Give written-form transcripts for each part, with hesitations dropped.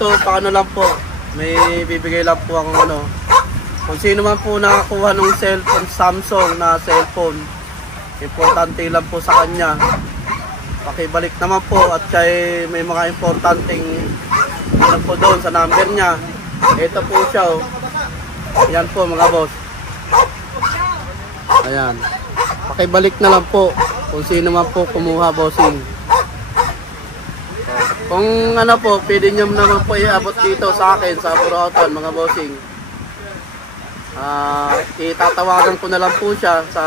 ito, paano lang po, may bibigay lang po akong ano. Kung sino man po nakakuha ng cellphone, Samsung na cellphone, importante lang po sa kanya. Pakibalik naman po at kay may mga importanteng ano po doon sa number niya. Ito po siya oh. Ayan po mga boss. Ayan. Pakibalik na lang po kung sino man po kumuha, bossing. Kung ano po, pwede nyo naman po iabot dito sa akin sa Burautan mga bossing. Itatawagan ko na lang po siya sa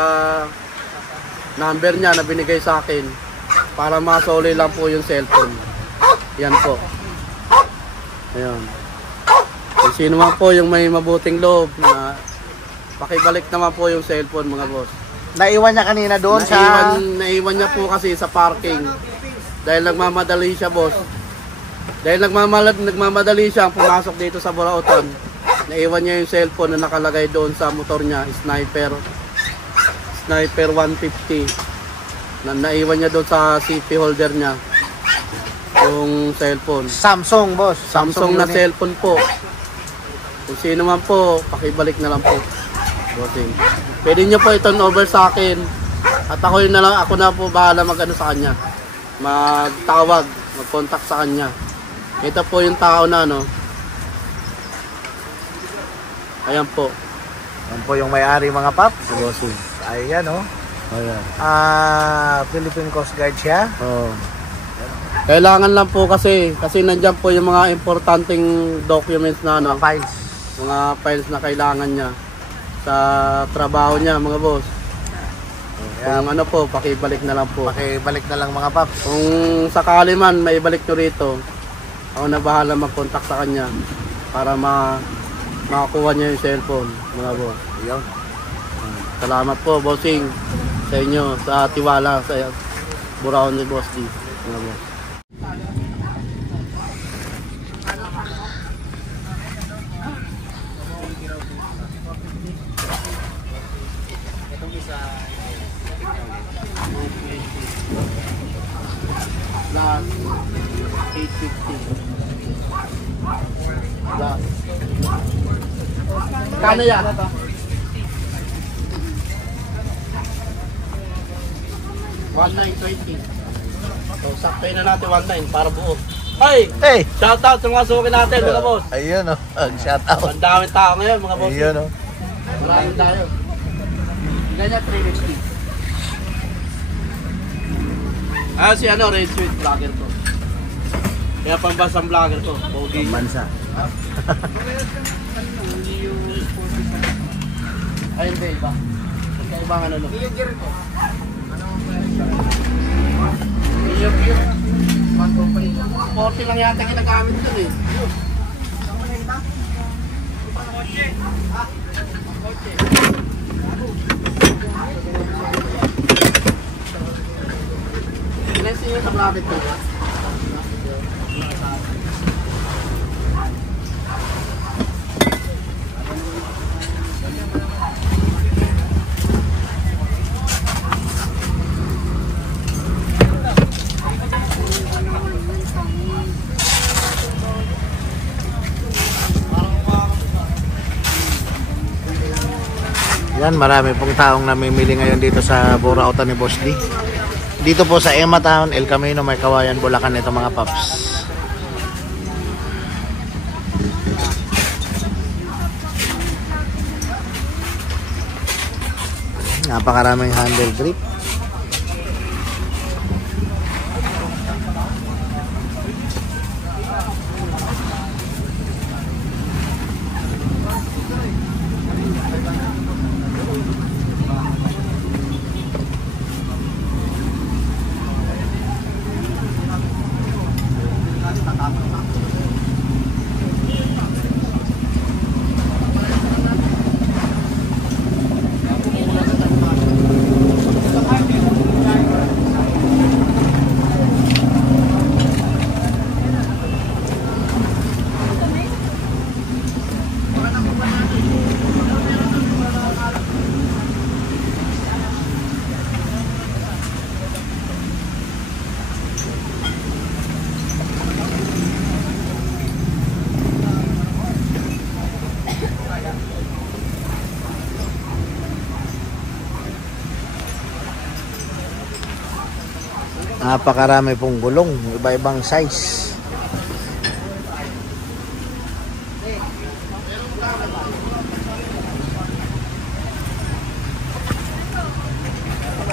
number niya na binigay sa akin para masoli lang po yung cellphone. Yan po. Ayan. Kung sino man po yung may mabuting loob na pakibalik naman po yung cellphone mga boss. Naiwan niya kanina doon Naiwan niya po kasi sa parking. Dahil nagmamadali siya boss. Dahil nagmamadali siya pumasok dito sa Burautan. Naiwan niya yung cellphone na nakalagay doon sa motor niya, Sniper 150. Naiwan niya doon sa city holder niya yung cellphone. Samsung boss. Samsung na cellphone po. Kung sino man po, pakibalik na lang po. Bossing. Pwede niyo po i-turn over sa akin. At ako na po bahala mag-ano sa kanya. Magtawag, mag-contact sa kanya. Ito po yung tao na ano. Ayan po. Ayan po yung may-ari mga paps. Bossing. Ayan oh. Ayan. Philippine Coast Guard siya. Oh. Kailangan lang po kasi nandiyan po yung mga importanteng documents na ano, mga files na kailangan niya sa trabaho niya mga boss. Kung ano po, pakibalik na lang po. Pakibalik na lang mga paps. Kung sakali man may ibalik nyo rito, ako na bahala mag-contact sa kanya para makakuha niya yung cellphone mga boss. Yun. Salamat po bossing sa inyo sa tiwala sa Burautan ni Boss D mga boss. Plus 850 plus kano yan? 1920. So saktayin na natin 19 para buo. Hey! Shoutout sa mga suki natin mga boss. Ayun oh, shoutout. Ang daming tao ngayon mga boss. Ayun oh. Maraming tayo. Ganyan 350. Si ano, Red Sweet vlogger ko. Kaya pambasang vlogger ko. Pambansa. Ay hindi, iba. Magkaibang ano no. Yung gear ko. Yung gear. 40 lang yata ginagamit dun eh. Ilan siya sa bracket ko? Yan, marami pong taong namimili ngayon dito sa Burautan ni Boss D. Dito po sa Emma Town, El Camino, may Kawayan, Bulacan ito mga paps. Napakaraming handle grip. Napakarami pong gulong, iba-ibang size.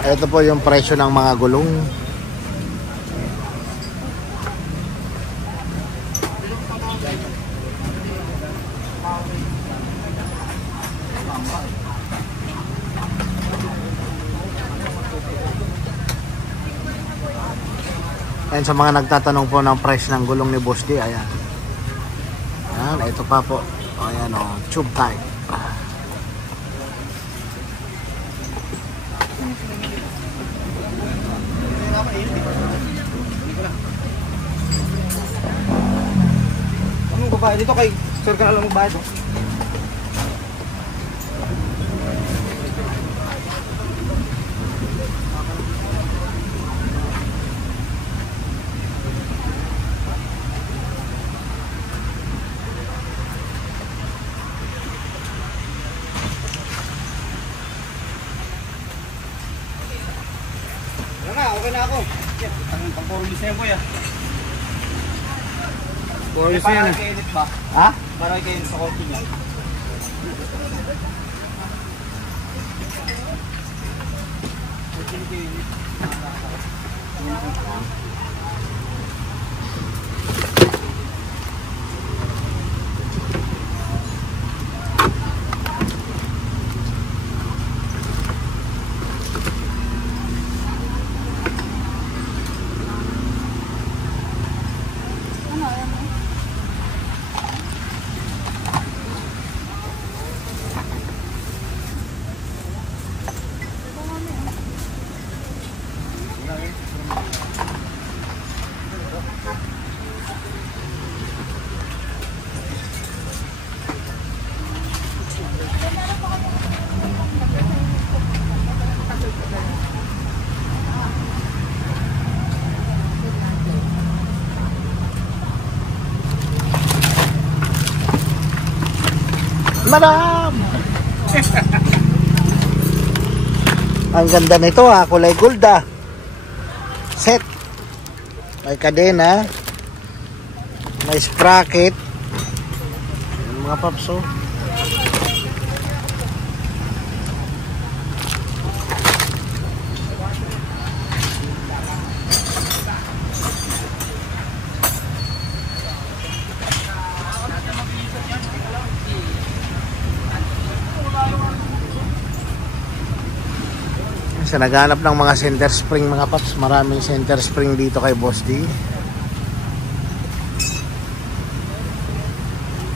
Ito po yung presyo ng mga gulong. Ayan, sa mga nagtatanong po ng price ng gulong ni Boss D, ayan. Ayan, ito pa po. Ayan o, tube type. Anong babae dito kay sir ka na lang magbayad oh. Okay na ako. Ang pang-4 December yan. 4 December yan. Kainit ba? Ha? Marami kainit sa coffee niya. Madam! Ang ganda nito ha, kulay gold ah. Set. May kadena. May sprocket. Yung mga paps oh. Sa naghanap ng mga center spring mga paps, maraming center spring dito kay Boss D.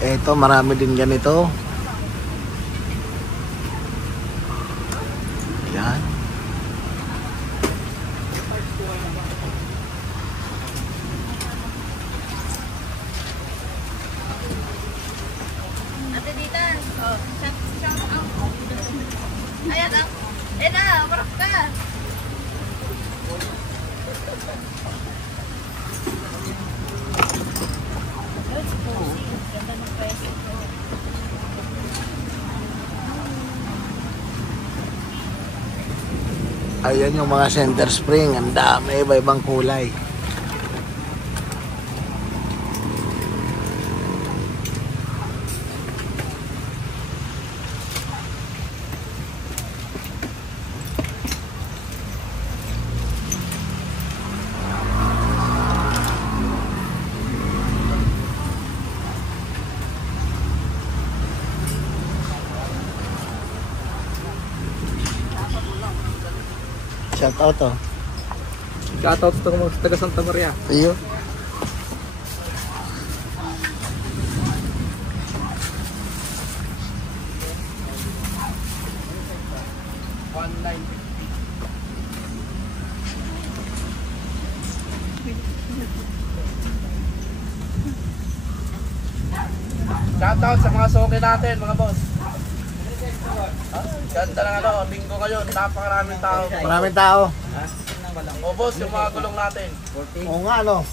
Eto, marami din ganito. Yan. Ate dito. Oh, shut up. Ayan ah. Eh na, marap ka. Ayan yung mga center spring. Ang dami, iba-ibang kulay. Shout out oh. Shoutout sa mga taga Santa Maria. Iyo. Shoutout sa mga soke natin, mga boss. Ganda ng ano, linggo ngayon, napakaraming tao. Maraming tao. O boss, yung mga gulong natin. Oo nga no.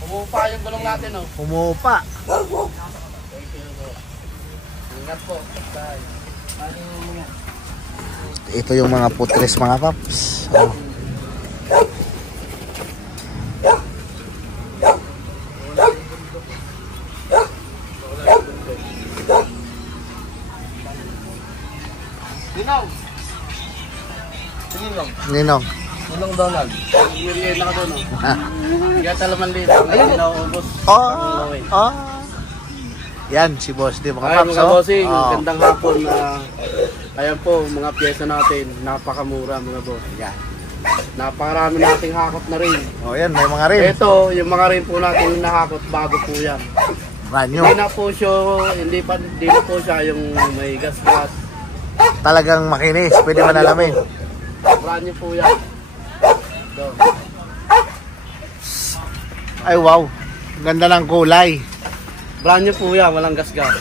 Umupa yung gulong natin, oh. Umupa. Ingat po. Bye. Ito yung mga putres mga paps. Oh. Ginaw. Ginaw. Ninong. Unang Donald. Merienda ka doon, oh. Ah. Kaya talaman dito, ang inaubos. Oh. Oh. Yan, si Boss D, mga Ay, paps. mga bossing, Oh. gandang hapon. Ayan po, mga pyesa natin, napakamura mga boss. Yan. Napakarami nating hakot na rin. Oh, yan, may mga rim. Ito, yung mga rin po natin nahakot bago po yan. Brand new. Hindi na po siya, hindi na po siya yung may gas-gas. Talagang makinis. Pwede manalamin. Brand new po yan. Ito. Ay, wow. Ganda ng kulay. Brand new po yan, walang gas-gas.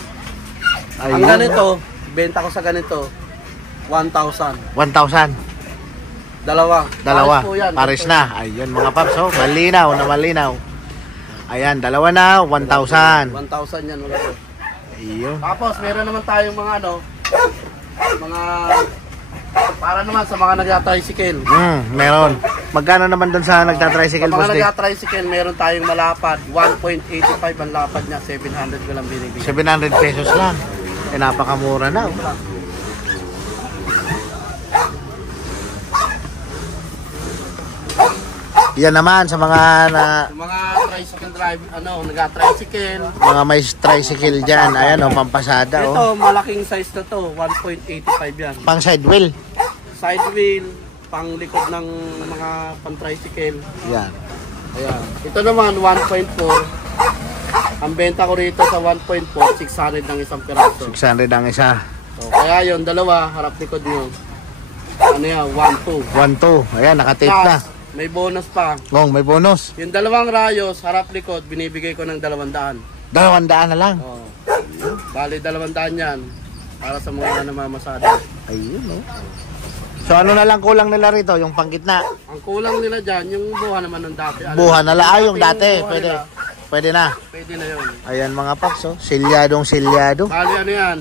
Ang Ayun. ganito, benta ko sa ganito, 1,000. 1,000. Dalawa. Dalawa. Pares po yan. Pares na. Ayun, mga paps. Oh, malinaw na malinaw. Ayan, dalawa na. 1,000. 1,000 yan, wala po. Ayun. Tapos, meron naman tayong mga mga, para naman sa mga nag-tricycle. Meron. Magkano naman doon sa nagtatricycle, Sa Boss mga D? nag-tricycle, meron tayong malapad. 1.85 ang lapad niya, 700 ko lang binibigay. 700 pesos lang. Eh, napakamura na. Oh. Yan naman sa mga Yung mga tricycle drive, nag-tricycle. mga may tricycle dyan. Ayan, oh, pampasada. Ito, Oh. malaking size na to, 1.85 yan. Pang side wheel. Side wheel, pang likod ng mga pang-tricycle. Yan. Ayan. Ito naman, 1.4. Ang benta ko rito sa 1.4, 600 ng isang piraso. 600 ang isa. So, kaya yun, dalawa, harap likod nyo. Ano yan, 1.2. 1-2. Ayan, nakatape na. Plus, may bonus pa. Ngong, may bonus. Yung dalawang rayos, harap likod, binibigay ko ng 200. 200 na lang. Oh. Bali, 200 yan. Para sa mga namamasada. Ayun, oh. So, ano na lang kulang nila rito? Yung panggitna. Ang kulang nila dyan, yung buha naman ng dati. Buha na lang. Ah, yung dati. buha Pwede. nila, Pwede na. pwede na yun. Ayan, mga paps, oh. Silyadong silyado. Bali, ano yan?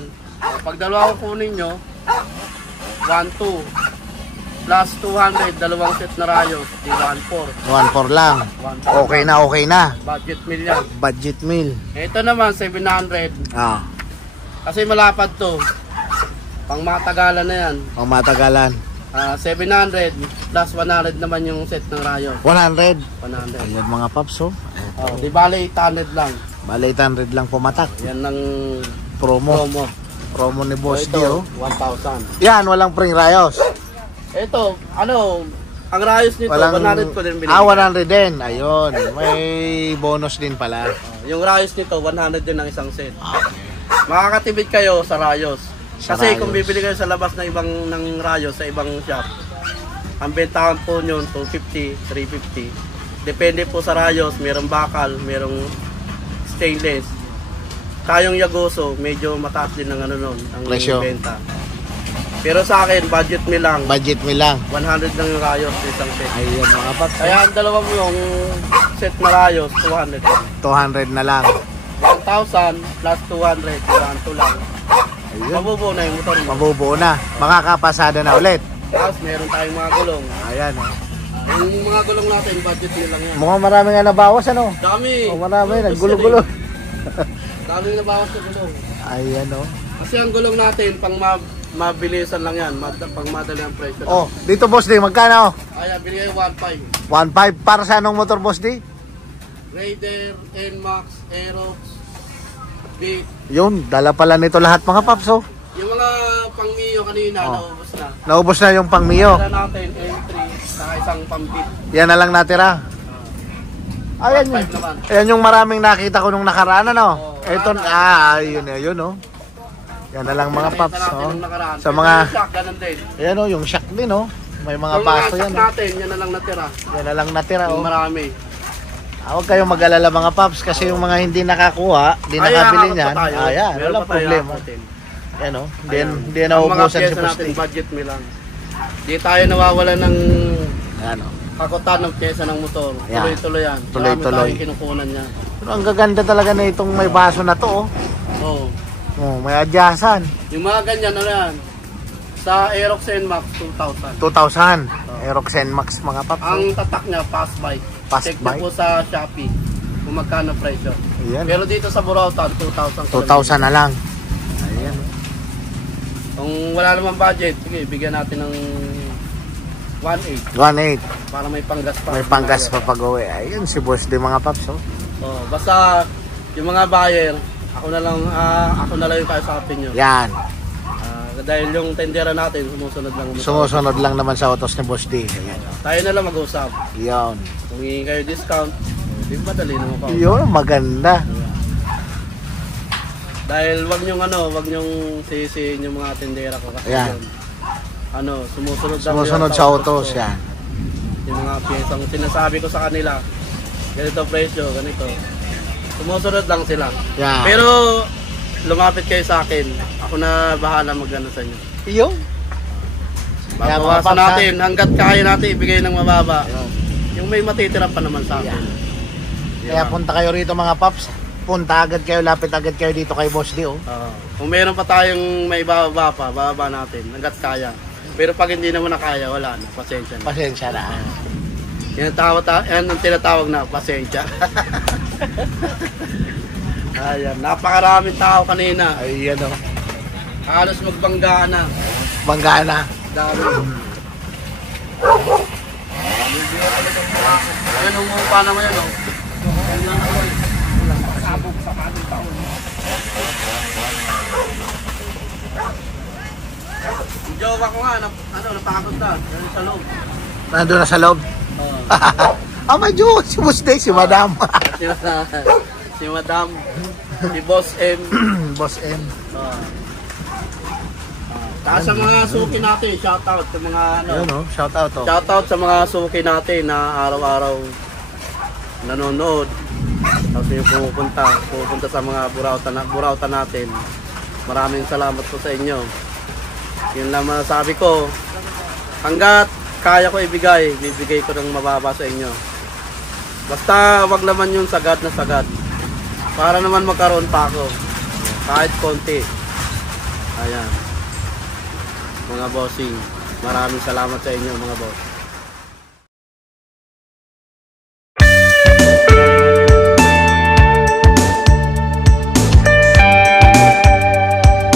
Pag dalawa ko kunin nyo, 1.2 plus 200, dalawang set na rayos, di 1.4. 1-4 lang. 1.4. Okay na, okay na. Budget meal yan. Budget meal. Ito naman, 700. Ah, Kasi malapad to. Pang matagalan na yan. pang matagalan. 700 plus 100 naman yung set ng rayos. 100. 100. Ayan, mga paps, oh. Oh, di bale 800 lang. Bali, 800 lang pumatak. Yan ng Promo. promo. Promo ni Boss D, ito, oh. 1,000. Yan, walang pring rayos. Ito, ang rayos nito, 100 ko din binigay. 100 din. Ayun. May bonus din pala. Yung rayos nito, 100 din ang isang set. Makakatipid kayo sa rayos. Sa Kasi rayos. kung bibili kayo sa labas ng rayos sa ibang shop, ang bentahan po nyo 250, 350. Depende po sa rayos, merong bakal, merong stainless. Tayong Yagoso, medyo mataas din ng nun, ang Presyo. benta. Pero sa akin, budget me lang. Budget mo lang. 100 lang yung rayos sa isang set. Ayun, mga paps. Kaya ang dalawa mo yung set na rayos, 200 lang. 200 na lang. 1,000 plus 200, 200 lang. Ayun. Mabubuo na yung motor mo. Mabubuo na. Makakapasada na ulit. Tapos meron tayong mga gulong. Ayan, oh. Yung mga gulong natin, budget nyo lang yan. Mukhang marami nga nabawas, ano? Dami! Oh, marami. Naggulo-gulo. Daming nabawas na gulong. Ayan, oh. Kasi ang gulong natin, pang mabilisan lang yan. Pang madali ang presyo. Oh, dito, Boss D. Magkano? Ayan, binigay 1.5. 1.5 para sa anong motor, Boss D? Raider, NMAX, Aerox, Beat. Yun, dala pala nito lahat, mga paps, oh. Yung mga pang Mio kanina, Oh. naubos na. Naubos na yung pang Mio. Kaya natin, M3, saka isang pang Beat. Yan na lang natira. Ayan yun. 1.5 naman. Ayan yung maraming nakita ko nung nakaraan, ano? Oo, Ito, wala yun, oh. Yan na lang, mga paps, natin oh. nung nakaraan. Sa Ito mga, yung shock, ganun din. ayan, oh, yung shock din, oh. May mga Yung paso shock yan, oh. natin, yan na lang natira. Yan na lang natira, Yung oh. marami. Huwag kayong mag-alala, mga paps, kasi yung mga hindi nakakuha, hindi nakabili hakot niyan, pa tayo. ayan, Meron walang pa tayo problema. hakotin. Yan, oh. Ayan. Hindi na Ang mga ubusan si pyesa natin, Pusti. budget me lang. Di tayo nawawala ng Ayan, oh. kakutan ng pyesa ng motor. Ayan. Tuloy-tuloy yan. Tuloy-tuloy. Marami tayong kinukunan niya. Pero ang gaganda talaga na itong may baso na to, oh. Oo. Oh, may adyasan. Yung mga ganyan, ano yan? Sa Aerox NMAX, 2,000. 2,000. Aerox NMAX, mga paps, oh. Ang tatak niya, fast bike. Fast Check niyo bike? po sa Shopee kung magkano presyo. Ayan. Pero dito sa Burautan, 2,000. 2,000 na lang. Ayan. Kung wala namang budget, sige, bigyan natin ng 1.8 1.8. para may panggas pa. May panggas pa pag-uwi. Ayun si Boss D mga paps. Oh. Oh, basta yung mga buyer, ako na lang yung kausapin nyo. Yan. Dahil yung tendera natin, sumusunod lang. Sumusunod lang naman sa utos ni Boss D. Ayan. Tayo na lang mag-usap. Yun. Kung hihingi kayo discount, di ba madali naman pa. Yun, maganda. Dahil wag nyong sisihin yung mga tendera ko kasi Ayan. yun, sumusunod lang Sumusunod yun sa utos. ko. Yan. Yung mga piyesang sinasabi ko sa kanila, ganito presyo, ganito. Sumusunod lang sila. Yan. Pero lumapit kayo sa akin, ako na bahala mag-ano sa inyo. Yun. Kaya mga Babawasan paps, natin, hanggat kaya natin ibigay ng mababa. Yun. Yung may matitira pa naman sa akin. Kaya punta kayo rito mga paps. Punta agad kayo, lapit agad kayo dito kay Boss D. Oh. Kung meron pa tayong may bababa pa, bababa natin, hanggat kaya. Pero pag hindi naman na kaya, wala na, pasensya na. Pasensya na. Yan ang tinatawag na pasensya. Ayan, napakaraming tao kanina. Ayan o. Halos magbanggaan na. Banggaan na. Dami. Ayan, umupa naman yan, oh. Yung jowa ko nga, napakapot na. Yan sa loob. Nandun na sa loob. Oh. May Diyos. Si Boss D, si Madam. Si Madam, si Boss M. Boss M. Taas sa mga suki natin, shoutout sa mga Ayun o, shout out o. shoutout sa mga suki natin na araw-araw nanonood. Tapos yung pupunta sa mga burautan natin. Maraming salamat po sa inyo. Yun lang masasabi ko. Hanggat kaya ko bibigay ko ng mababa sa inyo. Basta wag naman yung sagad na sagad. Para naman magkaroon pa ako. Kahit konti. Ayan. Mga bossing. Maraming salamat sa inyo mga boss.